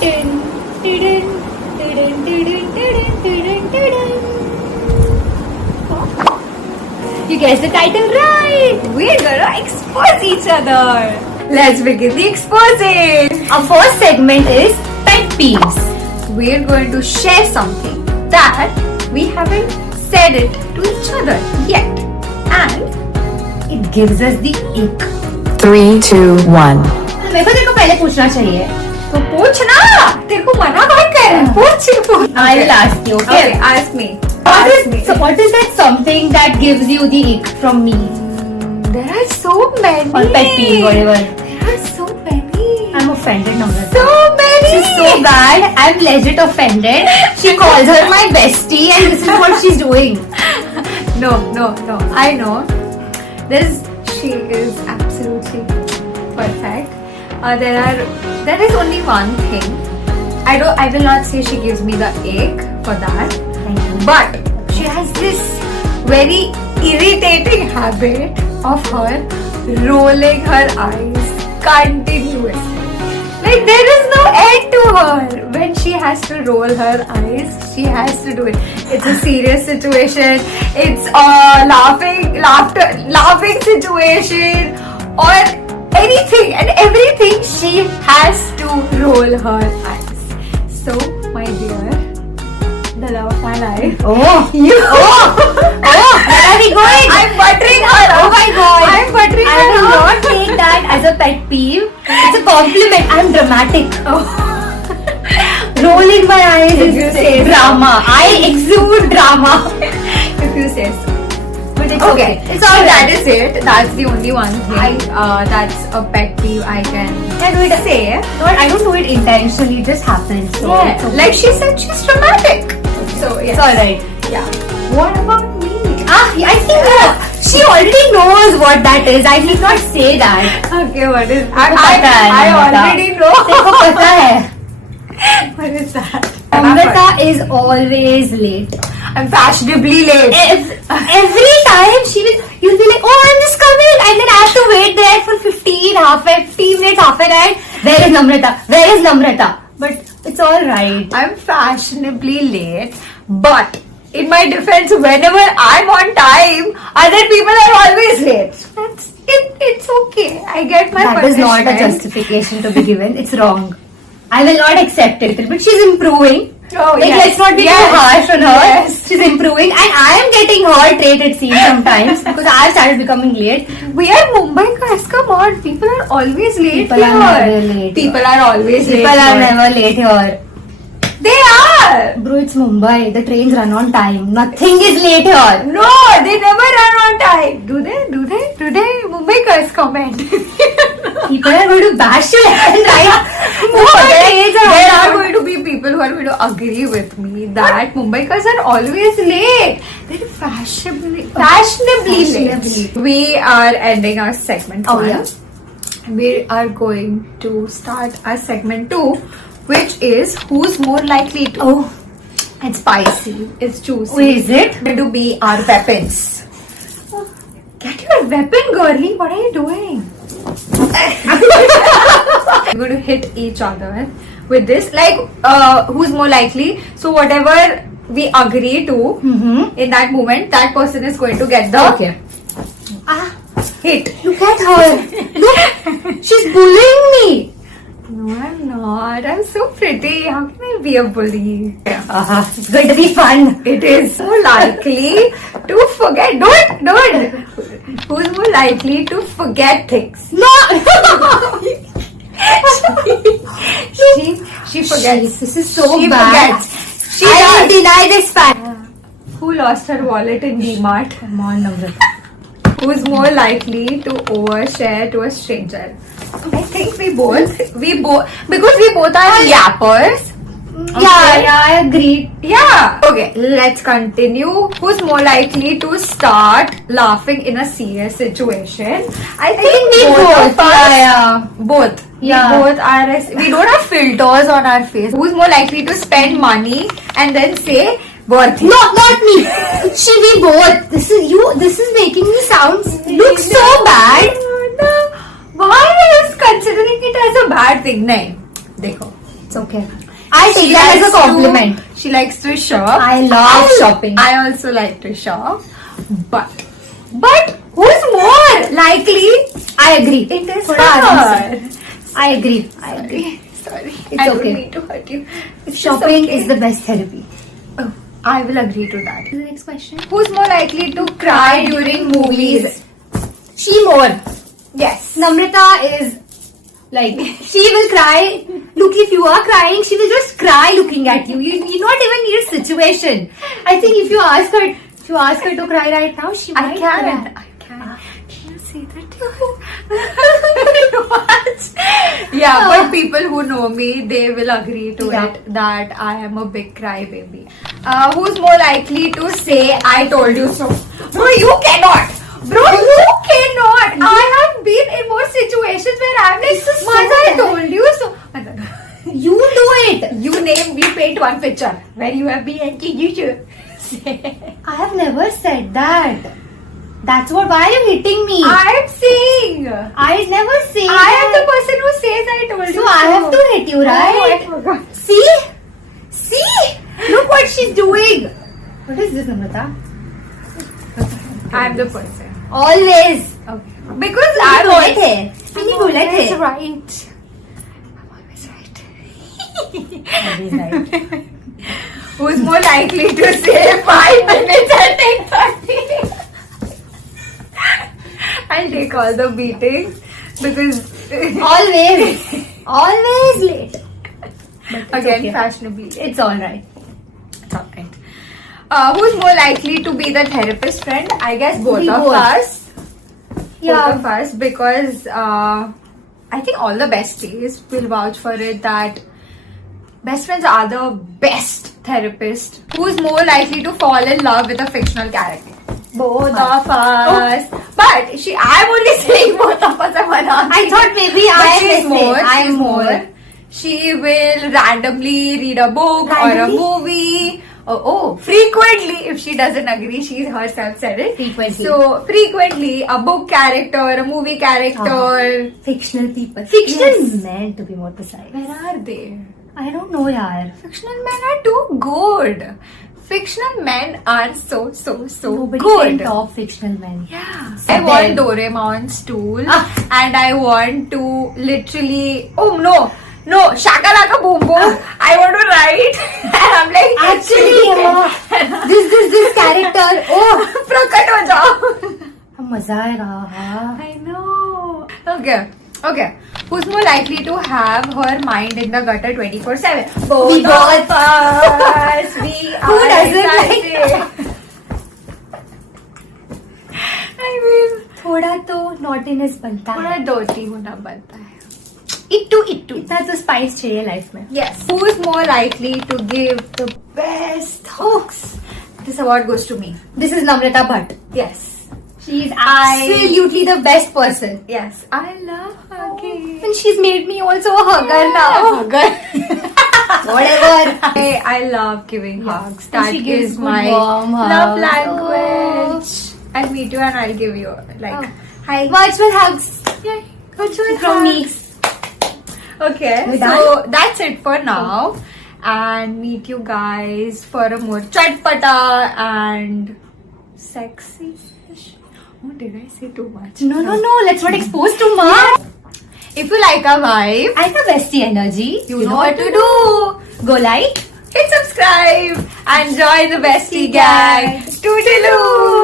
Dun, dun, dun, dun, dun, dun, dun, dun. You guessed the title right! We're gonna expose each other! Let's begin the exposing! Our first segment is pet peeves. We're going to share something that we haven't said it to each other yet. And it gives us the ick. 3, 2, 1. मेरे को तेरे को पहले पूछना चाहिए. तो पूछ ना! तेरे को मना कौन कर रहा है? पूछ. I will ask you. Okay, ask me. So what is that something that gives you the ick from me? There are so many. Or pet peeve, whatever. There are so many. I'm offended now. So many. This is so bad. I'm legit offended. She calls her my bestie and this is what she's doing. No. I know. She is absolutely perfect. There is only one thing. I will not say she gives me the ick for that. But she has this very irritating habit of her rolling her eyes continuously. Like there is no end to her. When she has to roll her eyes, she has to do it. It's a serious situation. It's a laughing situation, or anything and everything. She has to roll her eyes. So, my dear, the love of my life. Oh, where are we going? I'm buttering her. Oh my god. I'm buttering her. I will not take that as a pet peeve. It's a compliment. I'm dramatic. Rolling my eyes is drama. I exude drama. If you say so. But it's okay. It's all that is it. That's the only one thing. That's a pet peeve I can say. No, I don't do it intentionally. It just happens. So Yeah. it's okay. Like she said, she's dramatic. So yes. It's alright. Yeah. What about me? I think she already knows what that is. I need not say that. Okay, what is? पता है, I Namrata. already know. तेरे को पता है. What is that? Amrita is always late. I'm fashionably late. Every time you'll be like, oh, I'm just coming, and then I have to wait there for 15 minutes, half an hour. Where is Namrata? But it's all right. I'm fashionably late, but in my defense, whenever I'm on time, other people are always late. That's it. It's okay. I get my That is not a punishment. justification to be given. It's wrong. I will not accept it. But she's improving. Oh, Like, yes. let's not be Yes. too harsh on her. Yes. She's improving, and I am getting her trait, it seems, sometimes because I've started becoming late. We are Mumbai, come on. People are always late People here. are never late. People are always late. People are here. never late here. They are. Bro, it's Mumbai. The trains run on time. Nothing is late here. No, they never run on time. Do they? Mumbaikars comment. People are going to bash you left and right. No, Trains are there on are time. going to be people who are going to agree with me that Mumbaikars are always late. They're fashionably late. We are ending our segment Oh, one. yeah. We are going to start our segment 2, which is who's more likely to. Oh, It's spicy. It's juicy. wait, is it? Going to be our weapons. Get your weapon, girlie. What are you doing? We're going to hit each other with this. Like, who's more likely? So whatever we agree to in that moment, that person is going to get the Okay. hit. Look at her. Look, she's bullying me. No, I'm not. I'm so pretty. How can I be a bully? It's going to be fun. It is so likely to forget. Don't. Who's more likely to forget things? No. She forgets. This is so She bad. forgets. She I does. will deny this fact. Who lost her wallet in DMart? Come on, Namrata. Who's more likely to overshare to a stranger? I think we both, because we both are yappers. Yeah, I agree. Yeah. Okay, let's continue. Who's more likely to start laughing in a serious situation? I think we both. Of us, Yeah. Both. Yeah. We both are. We don't have filters on our face. Who's more likely to spend money and then say worth it? No, not me. We both. This is making me sound look so bad. No. Why are you considering it as a bad thing? नहीं. देखो. It's okay. I take that as a compliment. She likes to shop. I love shopping. I also like to shop. But Who's more likely? I agree. it is Thoda आराम her. से. I agree. Sorry. It's I okay. don't mean to hurt you. It's just Shopping okay. is the best therapy. Oh, I will agree to that. The next question. Who's more likely to cry during movies? She more. Yes. Namrata is like, she will cry. Look, if you are crying, she will just cry looking at you. You not even need a situation. I think if you ask her to cry right now, she I might can. cry. Can you say that? What? Yeah, but people who know me, they will agree to Yeah. it that I am a big crybaby. Who's more likely to say I told you so? Bro, you cannot. Bro, you cannot. I have been in more situations where I'm like, This is so Maza, I bad. told you so. You do it. You paint one picture where you have been and you should say. I have never said that. That's what. Why are you hitting me? I'm saying. I never say I am the that. person who says I told you So I have to hit you, Oh, I right? forgot. See? Look what she's doing. What is this, Namrata? I'm the person. Always. Okay. Because I'm bullet है. Spinny bullet always है. right. I'm always right. Always right. Who's more likely to say 5 minutes and take 30? I'll take all the beatings because Always late. again okay. fashionably. It's alright. It's alright. Who's more likely to be the therapist friend? I guess both We of both. us. Both Yeah. of us, because I think all the besties will vouch for it that best friends are the best therapist. Who's more likely to fall in love with a fictional character? Both of us. But I'm only saying both of us are one answer. I thought maybe But I she's am more. I'm she's more. She will randomly read a book Randomly? or a movie. Oh, frequently, if she doesn't agree, she herself said it. Frequently. So, frequently, a book character, a movie character. Fictional people. Fictional Yes. men, to be more precise. Where are they? I don't know, yaar. Fictional men are too good. Fictional men are so Nobody good. can top fictional men. Yeah. So I want then- Doraemon's stool Ah. and I want to literally. Oh no! No, Shakalaka Boom Boom. I want to write. And I'm like, Actually, yeah. this character. Oh, Prakat ho jao. मजा आएगा. I know. Okay. Who's more likely to have her mind in the gutter 24/7? We both. of us. We Who are doesn't like excited. I mean, थोड़ा तो naughtiness बनता थोड़ा है. dirty होना बनता है. इट्टू. इतना तो स्पाइस चाहिए लाइफ में. Yes. Who's more likely to give the best hugs? This award goes to me. This is Namrata Bhatt. Yes. She's absolutely the best person. Yes. I love hugging. And she's made me also a hugger now. Whatever. I love giving hugs. And That she gives is good my warm love hugs. language. I'll meet you and I'll give you like hi. Virtual hugs Yeah, virtual from hugs. me. Okay, We're so that's it for now. And meet you guys for a more chatpata and sexy session. Oh, did I say too much? No. Let's not expose too much. If you like our vibe, I have bestie energy. you know what to do. Go like. Hit subscribe and join the bestie gang. Toodaloo!